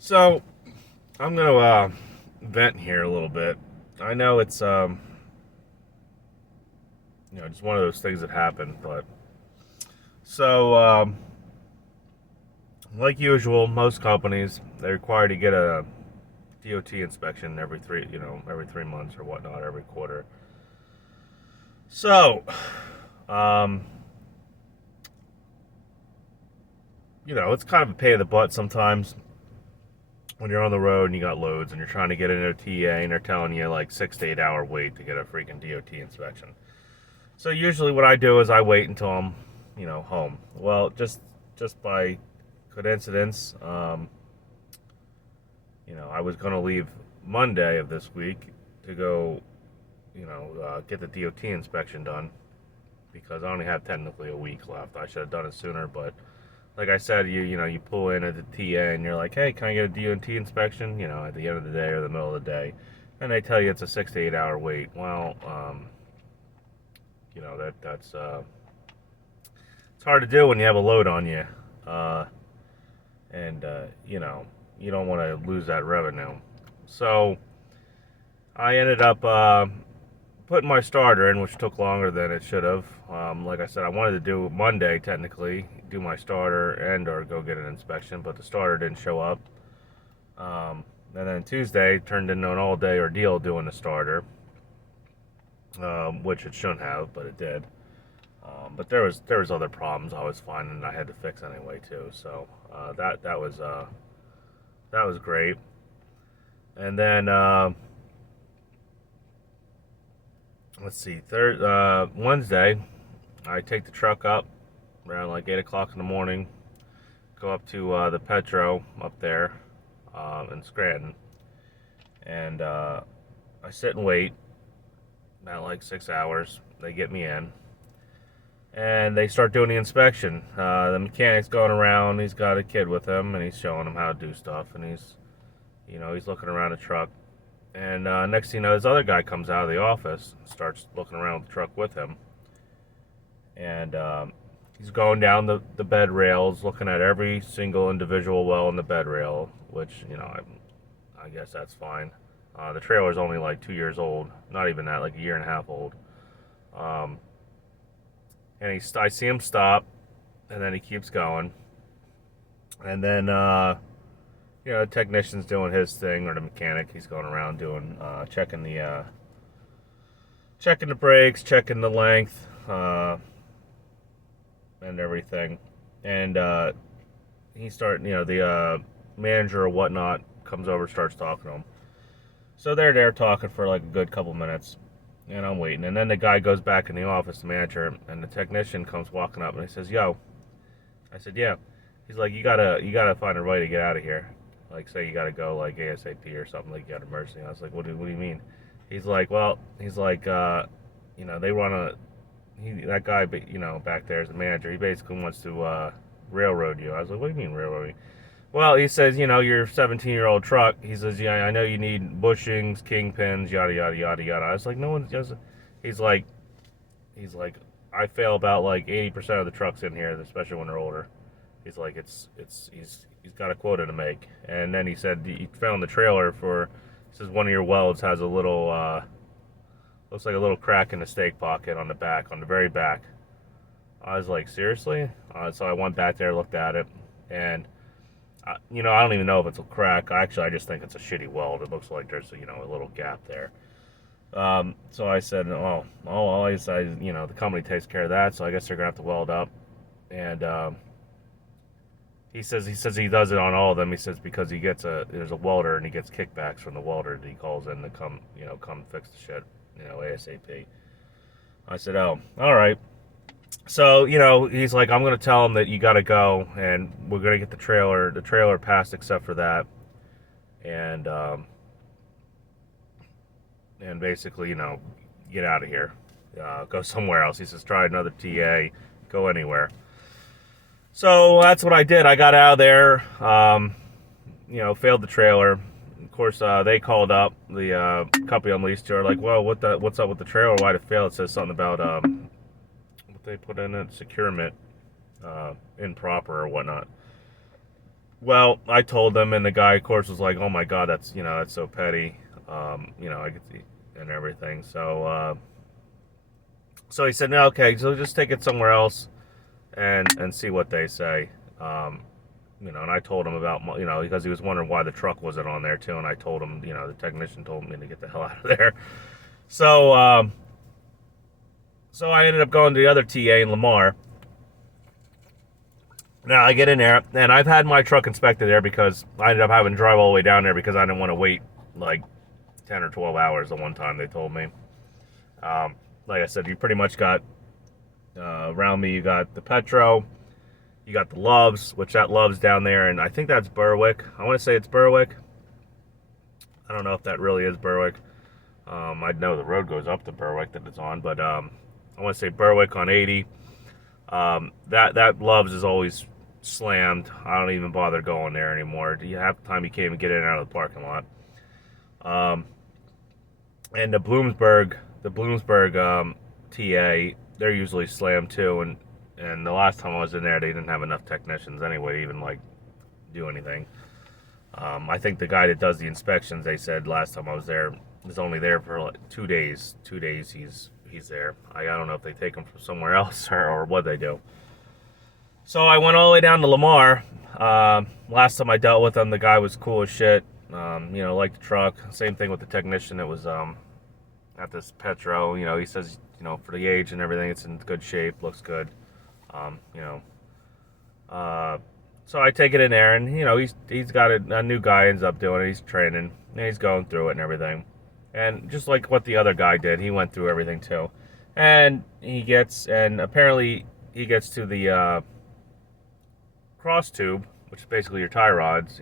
So I'm gonna vent here a little bit. I know it's just one of those things that happen, but so like usual, most companies they're required to get a DOT inspection every 3 months or whatnot, every quarter. So um, it's kind of a pain in the butt sometimes when you're on the road and you got loads and you're trying to get into a TA and they're telling you like 6 to 8 hour wait to get a freaking DOT inspection. So usually what I do is I wait until I'm, home. Well, just by coincidence, I was going to leave Monday of this week to go, get the DOT inspection done because I only have technically a week left. I should have done it sooner, but like I said, you pull in at the TA and you're like, hey, can I get a DOT inspection? At the end of the day or the middle of the day, and they tell you it's a 6 to 8 hour wait. Well, that's it's hard to do when you have a load on you, uh, and you don't want to lose that revenue. So I ended up putting my starter in, which took longer than it should have. Like I said, I wanted to do Monday technically, do my starter and or go get an inspection, but the starter didn't show up. And then Tuesday turned into an all-day ordeal doing the starter, which it shouldn't have, but it did. But there was other problems I was finding I had to fix anyway too. So that was great. And then let's see, Wednesday, I take the truck up around like 8 o'clock in the morning. Go up to the Petro up there in Scranton, and I sit and wait about like 6 hours. They get me in, and they start doing the inspection. The mechanic's going around. He's got a kid with him, and he's showing him how to do stuff. And he's looking around the truck. And next thing you know, this other guy comes out of the office, and starts looking around the truck with him, and he's going down the bed rails, looking at every single individual well in the bed rail. Which I guess that's fine. The trailer's only like 2 years old, not even that, like a year and a half old. Um, and I see him stop, and then he keeps going, and then the technician's doing his thing, or the mechanic, he's going around doing checking the brakes, checking the length, and everything, and the manager or whatnot comes over, starts talking to him. So they're there talking for like a good couple minutes, and I'm waiting. And then the guy goes back in the office, the manager, and the technician comes walking up, and he says, "Yo." I said, "Yeah." He's like, "You gotta find a way to get out of here. Like, say you gotta go like ASAP or something, like you got emergency." I was like, "What do you mean?" He's like, "Well," he's like, they want to. That guy, back there is the manager. He basically wants to railroad you." I was like, "What do you mean railroad me?" Well, he says, your 17-year-old truck. He says, "Yeah, I know you need bushings, kingpins, yada yada yada yada." I was like, "No one does." He's like, he's like, "I fail about like 80% of the trucks in here, especially when they're older." He's like, he's got a quota to make, and then he said he found the trailer for. He says one of your welds has a little, looks like a little crack in the stake pocket on the back, on the very back. I was like, seriously? So I went back there, looked at it, and I don't even know if it's a crack. I just think it's a shitty weld. It looks like there's a little gap there. So I said, the company takes care of that, so I guess they're gonna have to weld up. And he says he does it on all of them. He says because there's a welder and he gets kickbacks from the welder that he calls in to come fix the shit, ASAP. I said, oh, all right. So, he's like, I'm going to tell him that you got to go and we're going to get the trailer passed except for that. And, basically, get out of here. Go somewhere else. He says, try another TA, go anywhere. So that's what I did. I got out of there, failed the trailer. Of course, they called up the company I'm leased to. Are like, well, what's up with the trailer? Why'd it fail? It says something about what they put in it, securement improper or whatnot. Well, I told him, and the guy, of course, was like, "Oh my God, that's so petty," I could see and everything. So he said, "No, okay, so just take it somewhere else and see what they say." And I told him about because he was wondering why the truck wasn't on there too, and I told him, the technician told me to get the hell out of there. So so I ended up going to the other TA in Lamar. Now I get in there, and I've had my truck inspected there because I ended up having to drive all the way down there because I didn't want to wait like 10 or 12 hours the one time they told me. Um, like I said, you pretty much got around me. You got the Petro, you got the Loves, which that Loves down there, and I think that's Berwick. I want to say it's Berwick. I don't know if that really is Berwick. I know the road goes up to Berwick that it's on, but I want to say Berwick on 80. That Loves is always slammed. I don't even bother going there anymore. You have time you can't even get in and out of the parking lot. Um, and the Bloomsburg TA, they're usually slammed too. And the last time I was in there, they didn't have enough technicians anyway to even like do anything. I think the guy that does the inspections, they said last time I was there, is only there for like 2 days. 2 days he's there. I don't know if they take him from somewhere else or what they do. So I went all the way down to Lamar. Last time I dealt with him, the guy was cool as shit. Liked the truck. Same thing with the technician that was at this Petro. He says, for the age and everything, it's in good shape, looks good. Um, you know, uh, so I take it in there, and he's got a new guy ends up doing it. He's training, and he's going through it and everything. And just like what the other guy did, he went through everything too. And apparently he gets to the cross tube, which is basically your tie rods,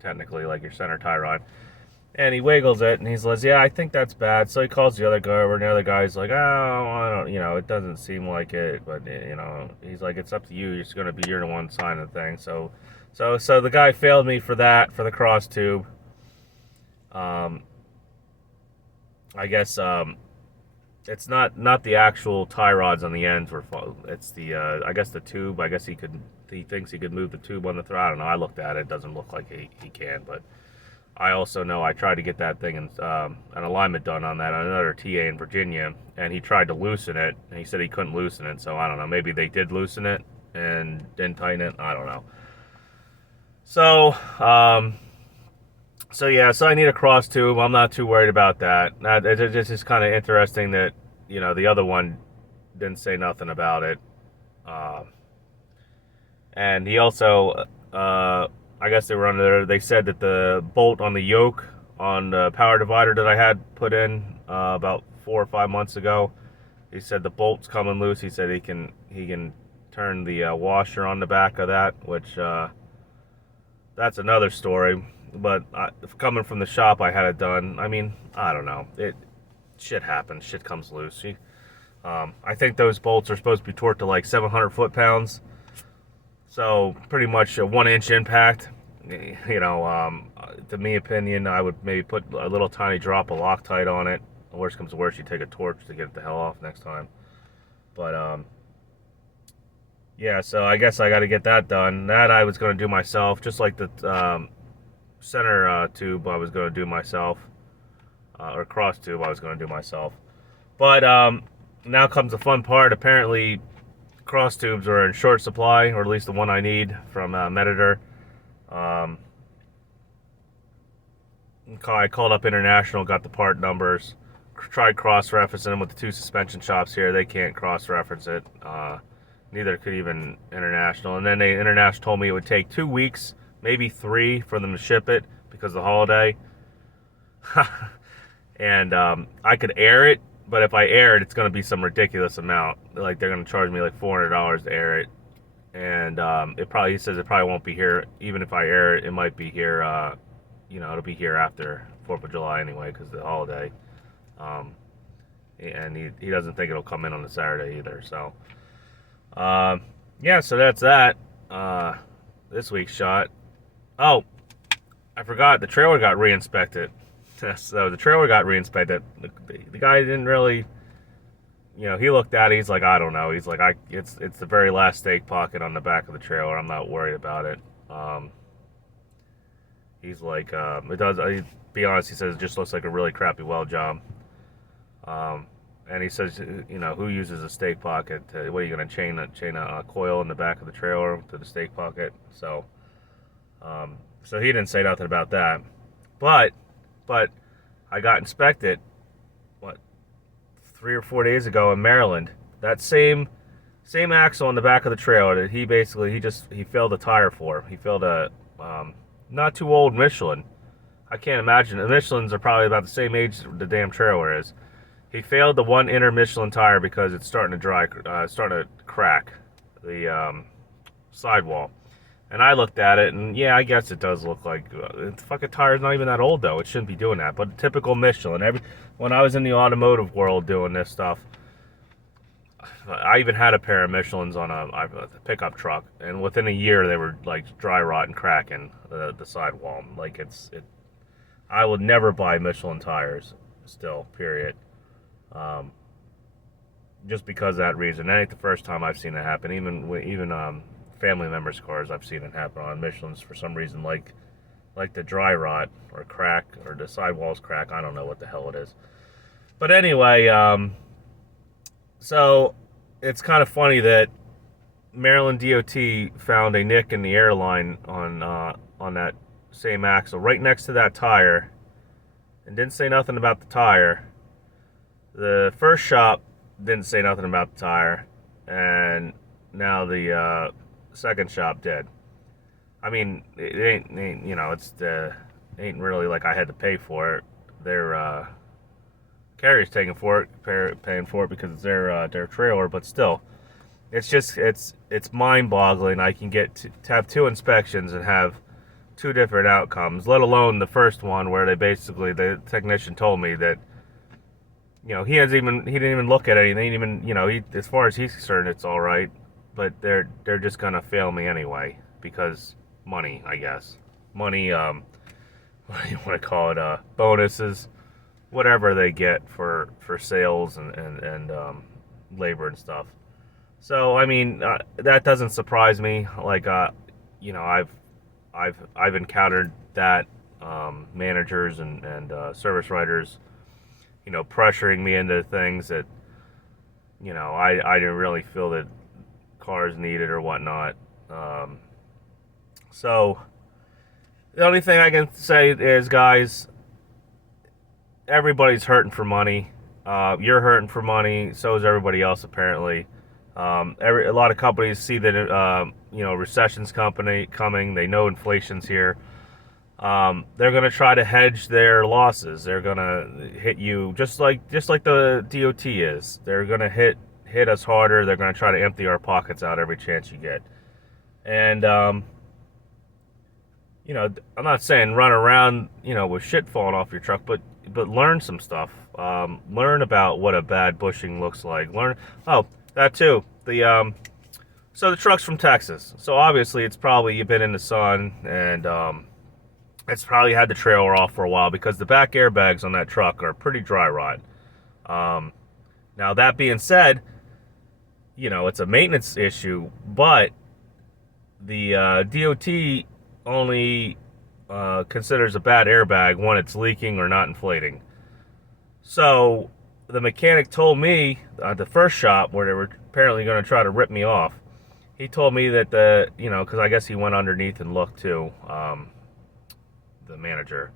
technically like your center tie rod. And he wiggles it, and he says, "Yeah, I think that's bad." So he calls the other guy over, and the other guy's like, "Oh, I don't, it doesn't seem like it, but he's like, it's up to you. It's going to be you're the one signing the thing." So the guy failed me for that for the cross tube. Um, I guess it's not the actual tie rods on the ends were fault. It's the I guess the tube. I guess he thinks he could move the tube on the thread. I don't know. I looked at it. It doesn't look like he can, but I also know I tried to get that thing and an alignment done on that on another TA in Virginia, and he tried to loosen it, and he said he couldn't loosen it. So I don't know. Maybe they did loosen it and didn't tighten it. I don't know. So so I need a cross tube. I'm not too worried about that. It's just kind of interesting that the other one didn't say nothing about it. Uh, and he also, I guess they were under there. They said that the bolt on the yoke on the power divider that I had put in about 4 or 5 months ago, he said the bolt's coming loose. He said he can turn the washer on the back of that, which that's another story. But coming from the shop, I had it done. I mean, I don't know. Shit happens. Shit comes loose. I think those bolts are supposed to be torqued to like 700 foot-pounds. So pretty much a 1 inch impact. To me opinion, I would maybe put a little tiny drop of Loctite on it. Worst comes to worst, you take a torch to get it the hell off next time. But yeah, so I guess I got to get that done. That I was going to do myself, just like the center tube I was going to do myself, or cross tube I was going to do myself. But now comes the fun part. Apparently, cross tubes are in short supply, or at least the one I need from Meditor. I called up International, got the part numbers, tried cross-referencing them with the two suspension shops here. They can't cross-reference it. Neither could even International. And then International told me it would take 2 weeks, maybe 3, for them to ship it because of the holiday. And I could air it, but if I air it, it's going to be some ridiculous amount. Like they're going to charge me like $400 to air it, and he says it probably won't be here. Even if I air it, it might be here. It'll be here after 4th of July anyway because of the holiday. And he doesn't think it'll come in on the Saturday either. So yeah, so that's that. This week's shot. Oh, I forgot the trailer got re-inspected. So the trailer got re-inspected. The guy didn't really, he looked at it. He's like, I don't know. He's like, it's the very last stake pocket on the back of the trailer. I'm not worried about it. He's like, it does. Be honest, he says it just looks like a really crappy weld job. And he says, who uses a stake pocket? What are you going to chain a coil in the back of the trailer to the stake pocket? So he didn't say nothing about that. But I got inspected, what, 3 or 4 days ago in Maryland. That same axle on the back of the trailer that he filled a tire for. He filled a not too old Michelin. I can't imagine. The Michelins are probably about the same age the damn trailer is. He failed the one inner Michelin tire because it's starting to crack the sidewall. And I looked at it, and yeah, I guess it does look like the fucking tire's not even that old though. It shouldn't be doing that. But typical Michelin. When I was in the automotive world doing this stuff, I even had a pair of Michelins on a pickup truck, and within a year they were like dry rot and cracking the sidewall. Like I would never buy Michelin tires. Still, period. Just because of that reason. That ain't the first time I've seen it happen. Even family members' cars, I've seen it happen on Michelin's for some reason, like the dry rot or crack or the sidewalls crack. I don't know what the hell it is. But anyway, so it's kind of funny that Maryland DOT found a nick in the airline on that same axle right next to that tire, and didn't say nothing about the tire. The first shop didn't say nothing about the tire, and now the second shop did. I mean, it ain't ain't really like I had to pay for it. Their carrier's paying for it because it's their trailer. But still, it's mind-boggling. I can get to have 2 inspections and have 2 different outcomes. Let alone the first one where the technician told me that he didn't even look at anything. Even as far as he's concerned, it's all right. But they're just gonna fail me anyway because money, I guess. Money, what do you want to call it? Bonuses, whatever they get for sales and labor and stuff. So I mean, that doesn't surprise me. Like I've encountered that managers and service writers, pressuring me into things that I didn't really feel that cars needed or whatnot. So the only thing I can say is, guys, everybody's hurting for money. You're hurting for money. So is everybody else, apparently. A lot of companies see that recession's coming. They know inflation's here. They're gonna try to hedge their losses. They're gonna hit you just like the DOT is. They're gonna hit us harder. They're gonna try to empty our pockets out every chance you get. And I'm not saying run around with shit falling off your truck, but learn some stuff. Learn about what a bad bushing looks like. That too. So the truck's from Texas, so obviously it's probably you've been in the sun, and it's probably had the trailer off for a while because the back airbags on that truck are pretty dry rot. Now that being said, it's a maintenance issue, but the DOT only considers a bad airbag when it's leaking or not inflating. So the mechanic told me at the first shop where they were apparently going to try to rip me off, he told me that because I guess he went underneath and looked too, the manager,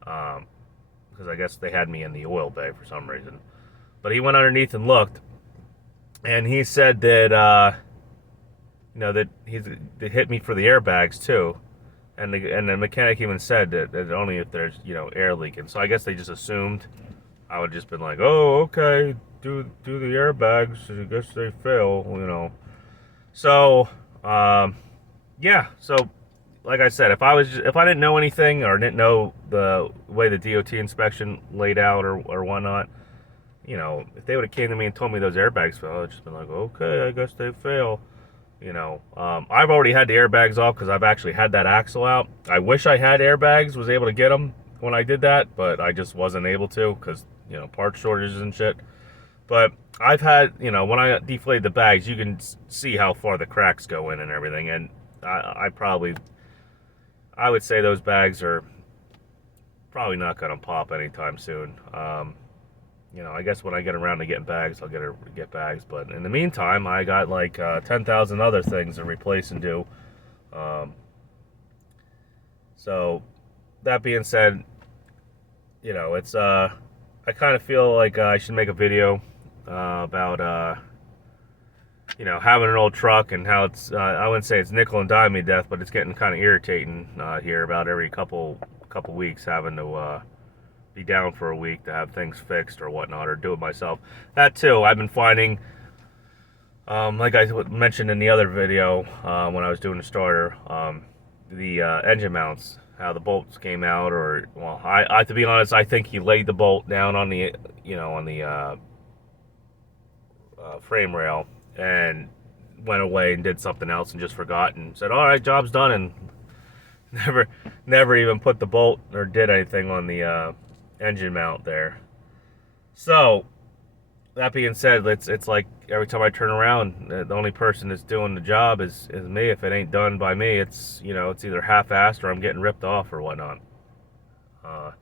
because I guess they had me in the oil bay for some reason. But he went underneath and looked, and he said that that they hit me for the airbags too, and the mechanic even said that only if there's air leaking. So I guess they just assumed I would just been like, oh, okay, do the airbags. I guess they fail, So yeah. So like I said, if I didn't know anything or didn't know the way the DOT inspection laid out or whatnot, if they would have came to me and told me those airbags fail, I'd just been like, okay, I guess they fail. I've already had the airbags off because I've actually had that axle out. I wish I had airbags, was able to get them when I did that, but I just wasn't able to because, part shortages and shit. But I've had, when I deflated the bags, you can see how far the cracks go in and everything. And I I would say those bags are probably not going to pop anytime soon. I guess when I get around to getting bags, I'll get bags. But in the meantime, I got like 10,000 other things to replace and do. So that being said, it's I kind of feel like I should make a video about having an old truck and how it's I wouldn't say it's nickel and dime me to death, but it's getting kind of irritating here about every couple weeks having to be down for a week to have things fixed or whatnot, or do it myself. That too, I've been finding, like I mentioned in the other video when I was doing the starter, the engine mounts, how the bolts came out, or well, I to be honest, I think he laid the bolt down on the frame rail and went away and did something else and just forgot and said, "All right, job's done," and never even put the bolt or did anything on the engine mount there. So that being said, it's like every time I turn around, the only person that's doing the job is me. If it ain't done by me, it's it's either half-assed or I'm getting ripped off or whatnot. But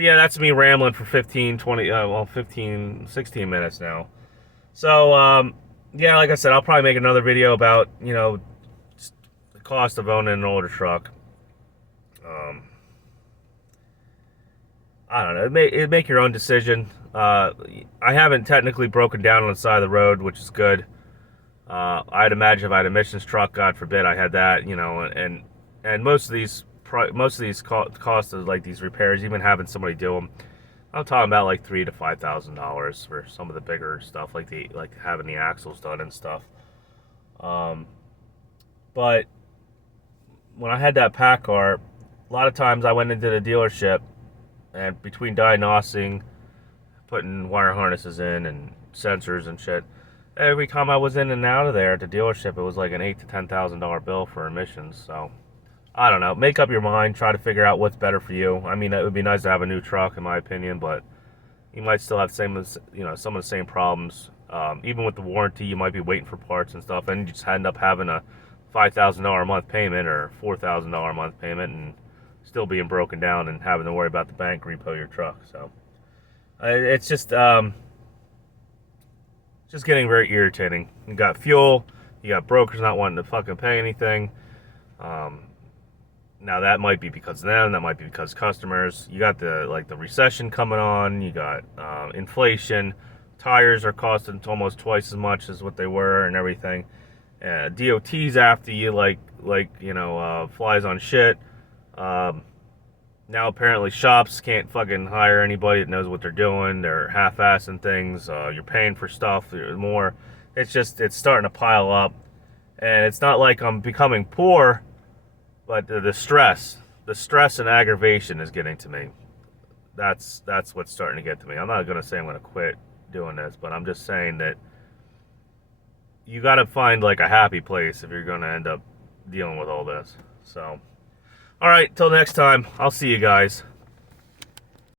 yeah, that's me rambling for 15, 16 minutes now. So yeah, like I said, I'll probably make another video about the cost of owning an older truck. I don't know. Make your own decision. I haven't technically broken down on the side of the road, which is good. I'd imagine if I had a emissions truck, God forbid I had that, and most of these costs of like these repairs, even having somebody do them, I'm talking about like $3,000 to $5,000 for some of the bigger stuff, like having the axles done and stuff. But when I had that PACCAR, a lot of times I went into the dealership, and between diagnosing, putting wire harnesses in and sensors and shit, every time I was in and out of there at the dealership, it was like an $8,000 to $10,000 bill for emissions. So I don't know. Make up your mind. Try to figure out what's better for you. I mean, it would be nice to have a new truck, in my opinion, but you might still have some of the same problems. Even with the warranty, you might be waiting for parts and stuff, and you just end up having a $5,000 a month payment or $4,000 a month payment, and still being broken down and having to worry about the bank repo your truck. So it's just getting very irritating. You got fuel, you got brokers not wanting to fucking pay anything. Now that might be because of them, that might be because customers. You got the recession coming on, you got inflation, tires are costing almost twice as much as what they were and everything. DOT's after you flies on shit. Now apparently shops can't fucking hire anybody that knows what they're doing. They're half-assing things. You're paying for stuff more. It's starting to pile up, and it's not like I'm becoming poor, but the stress and aggravation is getting to me. That's what's starting to get to me. I'm not gonna say I'm gonna quit doing this, but I'm just saying that you got to find like a happy place if you're gonna end up dealing with all this. So. All right, till next time, I'll see you guys.